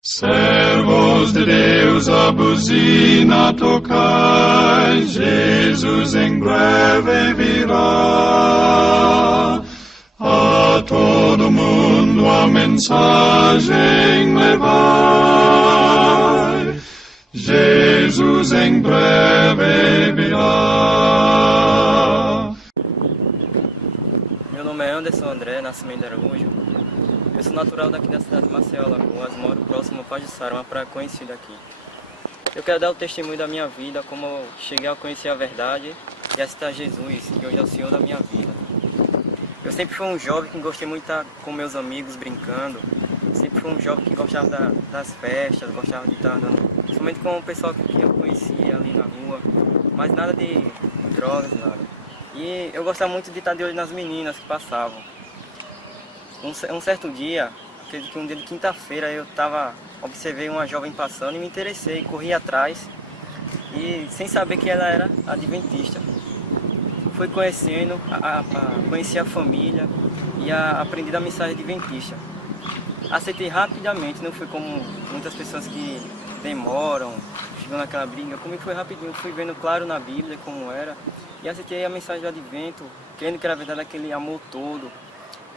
Servos de Deus, a buzina tocai, Jesus em breve virá. A todo mundo a mensagem levai, Jesus em breve virá. Meu nome é Anderson André Nascimento Araújo. Eu sou natural daqui da cidade de Maceió, Alagoas, moro próximo ao Pajuçara, uma praia conhecida aqui. Eu quero dar o testemunho da minha vida, como eu cheguei a conhecer a verdade e aceitar Jesus, que hoje é o Senhor da minha vida. Eu sempre fui um jovem que gostei muito de estar com meus amigos brincando. Sempre fui um jovem que gostava das festas, gostava de estar andando, principalmente com o pessoal que eu conhecia ali na rua, mas nada de drogas, nada. E eu gostava muito de estar de olho nas meninas que passavam. Um certo dia, acredito que um dia de quinta-feira, observei uma jovem passando e me interessei, corri atrás e sem saber que ela era adventista. Fui conhecendo, conheci a família e aprendi da mensagem adventista. Aceitei rapidamente, não foi como muitas pessoas que demoram, ficam naquela briga. Comigo foi rapidinho, fui vendo claro na Bíblia como era e aceitei a mensagem do advento, crendo que era verdade aquele amor todo.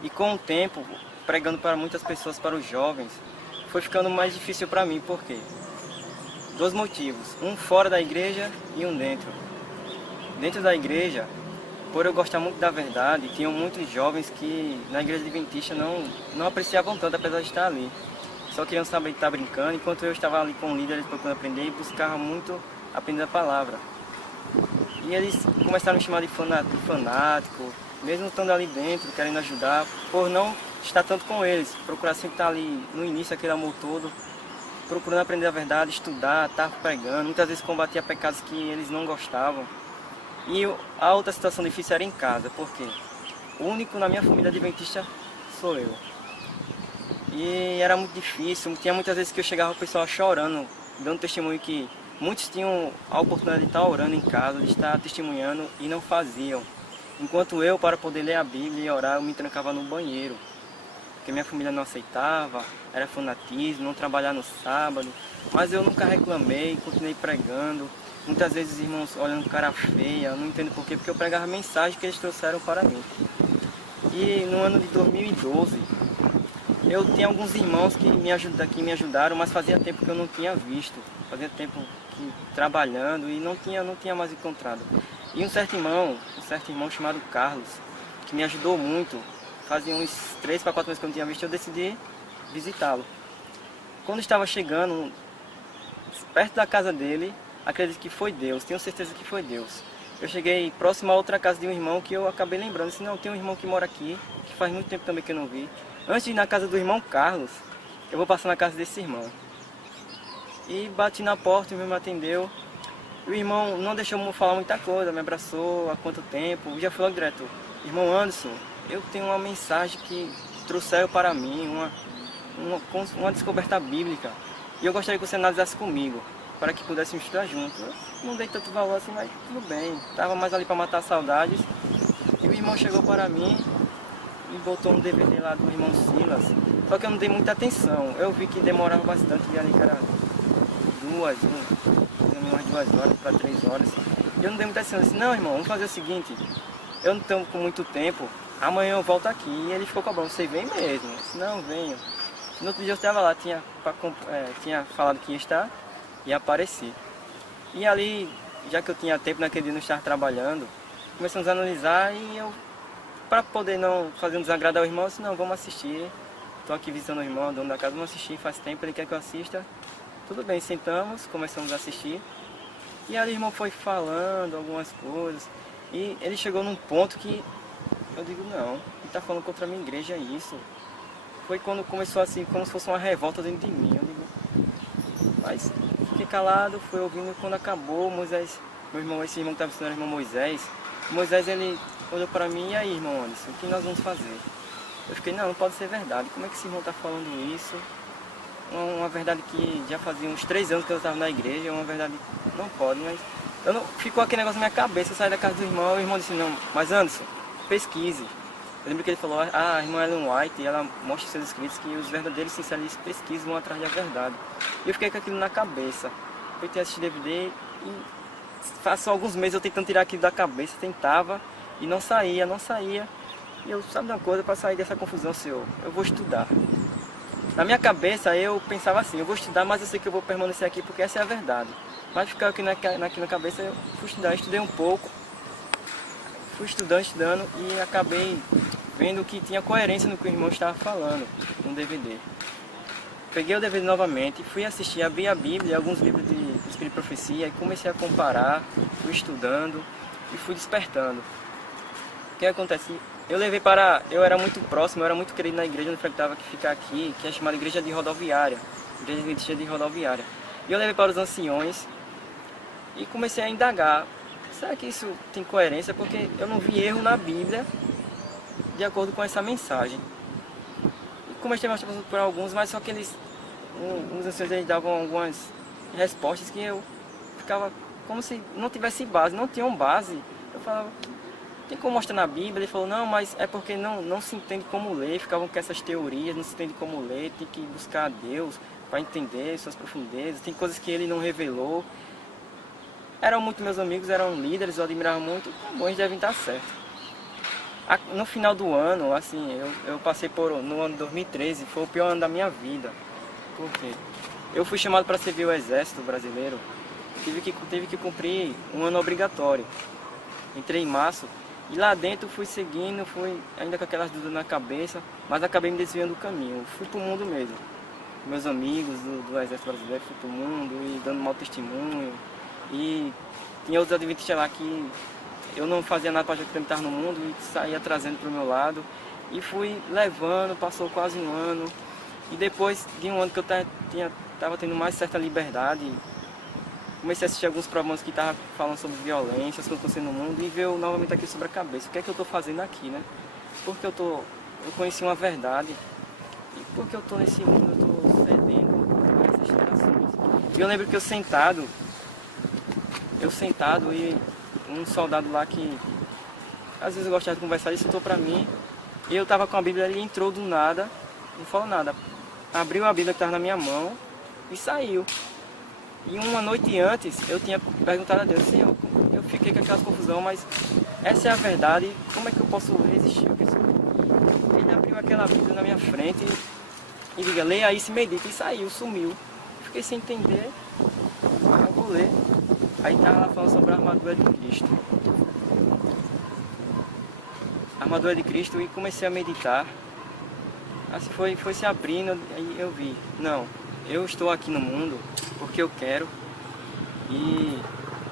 E com o tempo, pregando para muitas pessoas, para os jovens, foi ficando mais difícil para mim, por quê? Dois motivos, um fora da igreja e um dentro. Dentro da igreja, por eu gostar muito da verdade, tinham muitos jovens que na igreja adventista não apreciavam tanto, apesar de estar ali. Só queriam saber estar brincando, enquanto eu estava ali com líderes procurando aprender e buscava muito aprender a palavra. E eles começaram a me chamar de fanático, mesmo estando ali dentro, querendo ajudar, por não estar tanto com eles, procurar sempre estar ali no início, aquele amor todo, procurando aprender a verdade, estudar, estar pregando, muitas vezes combatia pecados que eles não gostavam. E a outra situação difícil era em casa, porque o único na minha família adventista sou eu. E era muito difícil, tinha muitas vezes que eu chegava o pessoal chorando, dando testemunho que muitos tinham a oportunidade de estar orando em casa, de estar testemunhando e não faziam. Enquanto eu, para poder ler a Bíblia e orar, eu me trancava no banheiro. Porque minha família não aceitava, era fanatismo, não trabalhar no sábado. Mas eu nunca reclamei, continuei pregando. Muitas vezes os irmãos olhando com cara feia, eu não entendo porquê, porque eu pregava a mensagem que eles trouxeram para mim. E no ano de 2012, eu tinha alguns irmãos que me ajudaram, mas fazia tempo que eu não tinha visto. Fazia tempo que trabalhando e não tinha mais encontrado. E um certo irmão chamado Carlos, que me ajudou muito, fazia uns 3 para 4 meses que eu não tinha visto, eu decidi visitá-lo. Quando estava chegando perto da casa dele, acredito que foi Deus, tenho certeza que foi Deus. Eu cheguei próximo a outra casa de um irmão que eu acabei lembrando, disse, não, tem um irmão que mora aqui, que faz muito tempo também que eu não vi. Antes de ir na casa do irmão Carlos, eu vou passar na casa desse irmão. E bati na porta, o irmão me atendeu. O irmão não deixou eu falar muita coisa, me abraçou há quanto tempo, e já falou direto, irmão Anderson, eu tenho uma mensagem que trouxeram para mim, uma descoberta bíblica, e eu gostaria que você analisasse comigo, para que pudéssemos estudar juntos. Eu não dei tanto valor assim, mas tudo bem, estava mais ali para matar saudades, e o irmão chegou para mim e botou um DVD lá do irmão Silas, só que eu não dei muita atenção, eu vi que demorava bastante, e ali que era umas 2 horas para 3 horas. E eu não dei muita atenção, eu disse, não irmão, vamos fazer o seguinte, eu não estou com muito tempo, amanhã eu volto aqui. E ele ficou cobrando, você vem mesmo? Eu disse, não, venho. No outro dia eu estava lá, tinha falado que ia estar e apareci. E ali, já que eu tinha tempo naquele dia não estar trabalhando, começamos a analisar e eu, para poder não fazer um desagrado ao irmão, eu disse, não, vamos assistir. Estou aqui visitando o irmão, dono da casa, vamos assistir, faz tempo, ele quer que eu assista. Tudo bem, sentamos, começamos a assistir. E aí o irmão foi falando algumas coisas. E ele chegou num ponto que eu digo, não, ele está falando contra a minha igreja, é isso. Foi quando começou assim, como se fosse uma revolta dentro de mim. Eu digo, mas fiquei calado, fui ouvindo. Quando acabou, Moisés, esse irmão que estava ensinando, o irmão Moisés ele olhou para mim, e aí irmão Anderson, o que nós vamos fazer? Eu fiquei, não pode ser verdade, como é que esse irmão está falando isso? Uma verdade que já fazia uns 3 anos que eu estava na igreja, uma verdade que não pode, mas ficou aquele negócio na minha cabeça, eu saí da casa do irmão, e o irmão disse, não, mas Anderson, pesquise, Eu lembro que ele falou, a irmã Ellen White, ela mostra em seus escritos que os verdadeiros sinceristas pesquisam, vão atrás da verdade. E eu fiquei com aquilo na cabeça. Fui ter assistir DVD e faço alguns meses eu tentando tirar aquilo da cabeça, tentava e não saía, não saía. E eu, sabe de uma coisa, para sair dessa confusão, Senhor, eu vou estudar. Na minha cabeça eu pensava assim, eu vou estudar, mas eu sei que eu vou permanecer aqui porque essa é a verdade. Mas ficar aqui na cabeça, eu fui estudar, estudei um pouco, fui estudando e acabei vendo que tinha coerência no que o irmão estava falando no DVD. Peguei o DVD novamente, fui assistir, abri a Bíblia, alguns livros de Espírito e Profecia e comecei a comparar, fui estudando e fui despertando. O que acontece? Eu era muito próximo, eu era muito querido na igreja onde eu frequentava, que fica aqui, que é chamada Igreja de Rodoviária, Igreja Adventista de Rodoviária. E eu levei para os anciões e comecei a indagar, será que isso tem coerência? Porque eu não vi erro na Bíblia de acordo com essa mensagem. E comecei a mostrar para alguns, mas só que uns anciões eles davam algumas respostas que eu ficava como se não tivesse base, não tinham base. Eu falava, tem como mostrar na Bíblia? Ele falou, não, mas é porque não se entende como ler, ficavam com essas teorias, não se entende como ler, tem que buscar a Deus para entender suas profundezas, tem coisas que ele não revelou. Eram muito meus amigos, eram líderes, eu admirava muito, bom, eles devem estar certos. No final do ano, assim, eu passei no ano 2013, foi o pior ano da minha vida. Por quê? Eu fui chamado para servir o Exército Brasileiro, tive que cumprir um ano obrigatório. Entrei em março e lá dentro fui seguindo, fui ainda com aquelas dúvidas na cabeça, mas acabei me desviando do caminho. Fui para o mundo mesmo. Meus amigos do Exército Brasileiro, fui para o mundo e dando mau testemunho. E tinha outros adventistas lá que eu não fazia nada para acreditar no mundo e saía trazendo para o meu lado. E fui levando, passou quase um ano. E depois de um ano que eu estava tendo mais certa liberdade, comecei a assistir alguns programas que estavam falando sobre violência, as coisas que estão sendo no mundo, e veio novamente aqui sobre a cabeça. O que é que eu estou fazendo aqui, né? Porque eu conheci uma verdade, e porque eu estou nesse mundo, eu estou cedendo a essas gerações. E eu lembro que eu sentado e um soldado lá que às vezes eu gostava de conversar, ele sentou para mim, e eu estava com a Bíblia, ele entrou do nada, não falou nada, abriu a Bíblia que estava na minha mão e saiu. E uma noite antes eu tinha perguntado a Deus, Senhor, eu fiquei com aquela confusão, mas essa é a verdade, como é que eu posso resistir? Ele abriu aquela Bíblia na minha frente e diga, leia aí, se medita, e saiu, sumiu. Fiquei sem entender, eu vou ler. Aí estava lá falando sobre a armadura de Cristo. A armadura de Cristo, e comecei a meditar. Assim foi se abrindo, aí eu vi, não, eu estou aqui no mundo porque eu quero e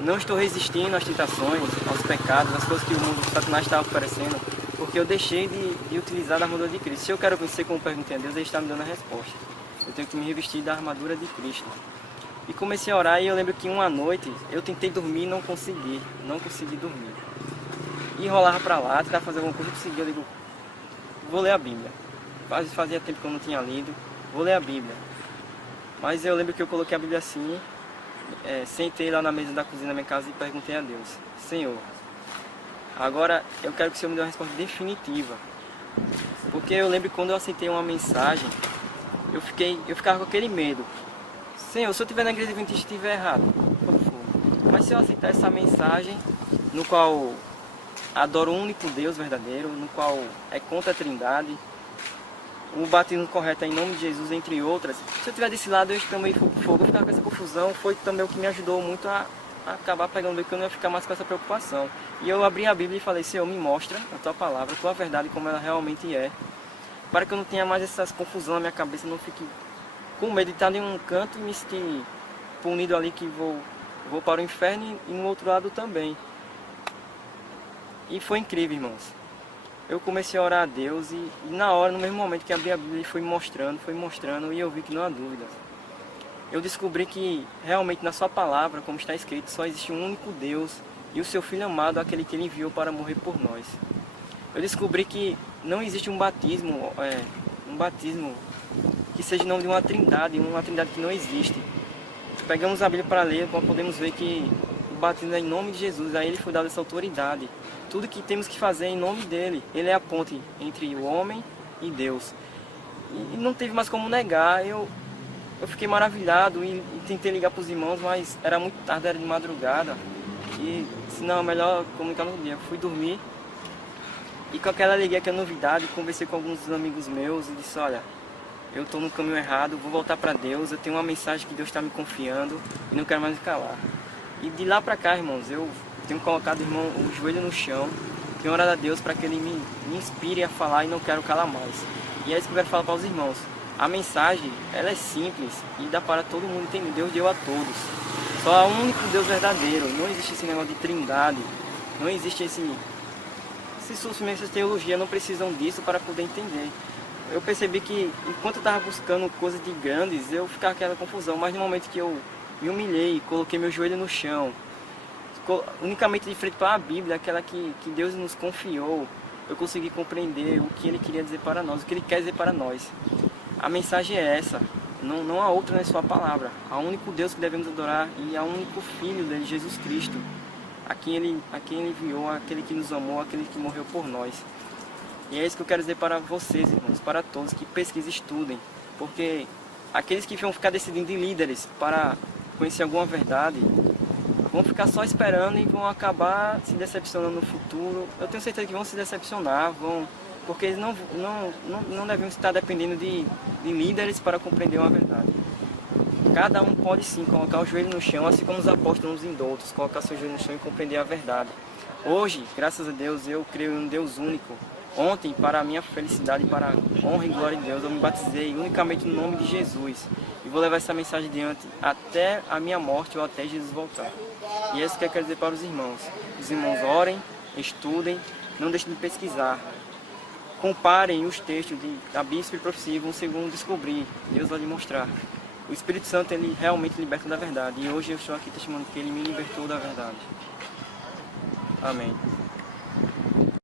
não estou resistindo às tentações, aos pecados, às coisas que o mundo, o Satanás está oferecendo, porque eu deixei de utilizar a armadura de Cristo. Se eu quero vencer, como perguntei a Deus, ele está me dando a resposta. Eu tenho que me revestir da armadura de Cristo. E comecei a orar, e eu lembro que uma noite eu tentei dormir e não consegui dormir. E rolava para lá, tentava fazer alguma coisa, eu consegui, eu digo, vou ler a Bíblia. Fazia tempo que eu não tinha lido, vou ler a Bíblia. Mas eu lembro que eu coloquei a Bíblia assim, sentei lá na mesa da cozinha da minha casa e perguntei a Deus, Senhor, agora eu quero que o Senhor me dê uma resposta definitiva. Porque eu lembro que quando eu aceitei uma mensagem, eu ficava com aquele medo. Senhor, se eu estiver na igreja adventista e estiver errado, por favor. Mas se eu aceitar essa mensagem, no qual adoro o único Deus verdadeiro, no qual é contra a Trindade, o batismo correto é em nome de Jesus, entre outras. Se eu estiver desse lado, eu também fogo, ficar com essa confusão. Foi também o que me ajudou muito a acabar pegando bem, que eu não ia ficar mais com essa preocupação. E eu abri a Bíblia e falei, Senhor, me mostra a tua palavra, a tua verdade, como ela realmente é, para que eu não tenha mais essas confusões na minha cabeça, não fique com medo de estar em um canto e me sentir punido ali, que vou para o inferno, e no outro lado também. E foi incrível, irmãos. Eu comecei a orar a Deus e na hora, no mesmo momento que abri a Bíblia, ele foi mostrando, e eu vi que não há dúvida. Eu descobri que realmente na sua palavra, como está escrito, só existe um único Deus e o seu Filho amado, aquele que ele enviou para morrer por nós. Eu descobri que não existe um batismo que seja em nome de uma trindade que não existe. Pegamos a Bíblia para ler, podemos ver que o batido em nome de Jesus, a Ele foi dada essa autoridade. Tudo que temos que fazer é em nome dEle. Ele é a ponte entre o homem e Deus. E não teve mais como negar. Eu fiquei maravilhado e tentei ligar para os irmãos, mas era muito tarde, era de madrugada. E disse, não, é melhor comunicar no dia. Fui dormir e com aquela alegria, aquela novidade, conversei com alguns amigos meus e disse, olha, eu estou no caminho errado, vou voltar para Deus, eu tenho uma mensagem que Deus está me confiando e não quero mais me calar. E de lá para cá, irmãos, eu tenho colocado o joelho no chão, tenho orado a Deus para que Ele me inspire a falar e não quero calar mais. E é isso que eu quero falar para os irmãos. A mensagem, ela é simples e dá para todo mundo entender. Deus deu a todos. Só há um único Deus verdadeiro. Não existe esse negócio de trindade. Não existe esse sofrimento, essa teologia. Não precisam disso para poder entender. Eu percebi que enquanto eu estava buscando coisas de grandes, eu ficava aquela confusão. Mas no momento que eu me humilhei, coloquei meu joelho no chão, unicamente de frente para a Bíblia, aquela que Deus nos confiou, eu consegui compreender o que Ele queria dizer para nós, o que Ele quer dizer para nós. A mensagem é essa, não há outra na sua palavra. Há um único Deus que devemos adorar e há um único Filho dele, Jesus Cristo, a quem Ele enviou, aquele que nos amou, aquele que morreu por nós. E é isso que eu quero dizer para vocês, irmãos, para todos, que pesquisem, estudem, porque aqueles que vão ficar decidindo de líderes para conhecer alguma verdade, vão ficar só esperando e vão acabar se decepcionando no futuro. Eu tenho certeza que vão se decepcionar, porque eles não devem estar dependendo de líderes para compreender uma verdade. Cada um pode sim colocar o joelho no chão, assim como os apóstolos indoutos, colocar seu joelho no chão e compreender a verdade. Hoje, graças a Deus, eu creio em um Deus único. Ontem, para a minha felicidade, para a honra e glória de Deus, eu me batizei unicamente no nome de Jesus. E vou levar essa mensagem adiante até a minha morte ou até Jesus voltar. E é isso que eu quero dizer para os irmãos. Os irmãos orem, estudem, não deixem de pesquisar. Comparem os textos da Bíblia e profecia, vão segundo descobrir. Deus vai lhe mostrar. O Espírito Santo, ele realmente liberta da verdade. E hoje eu estou aqui testemunhando que ele me libertou da verdade. Amém.